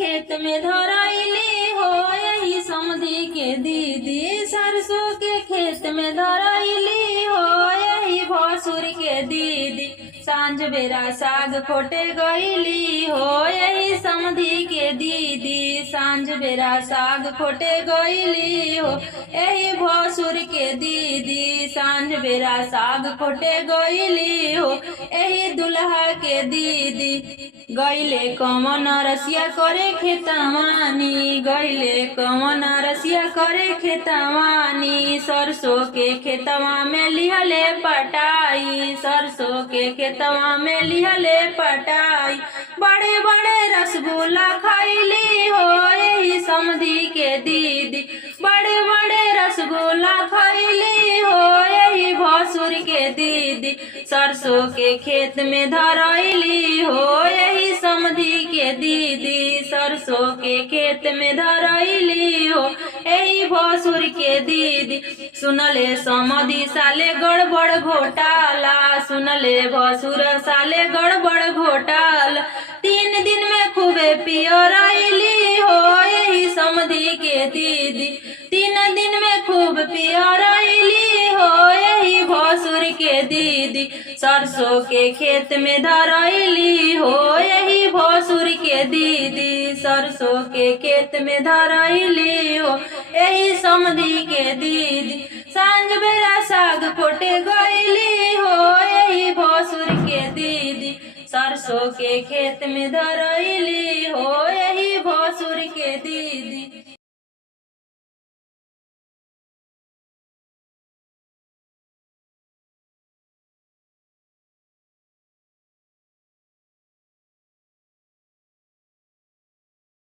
खेत में धरैली हो यही समधी के दीदी। सरसों के खेत में धरैली हो यही भसुर के दीदी। सांझ बेरा साग खोटे गईली हो यही समधी के दीदी। सांझ बेरा साग खोटे गईली हो यही भसुर के दीदी। सांझ बेरा साग खोटे गईली हो यही दुल्हा के दीदी। गईले कमन रसिया करे खेतवानी। गईले कमन रसिया करे खेतवानी। सरसों के खेतवा में लिहले पटाई। सरसों के खेतवा में लिहले पटाई। बड़े बड़े रसगुल्ला खैली हो यही समधी के दीदी। बड़े बड़े रसगुल्ला खैली हो यही भसुर के दीदी। सरसों के खेत में धरैली हो यही समधी के दीदी। सरसों के खेत में धरैली हो यही भसुर के दीदी। सुनले समधी साले गड़बड़ घोटाला। सुनले भसुर साले गड़बड़ घोटाला। 3 दिन में खूबे पियरैली हो यही समधी के दीदी। 3 दिन में खूब पियरैली हो यही भसुर के दीदी। सरसों के खेत में धरैली हो यही भसुर के दीदी। सरसों के खेत में धरैली हो यही समधी के दीदी। सांझ बेरा साग खोटे गईली हो यही भसुर के दीदी। सरसों के खेत में धरैली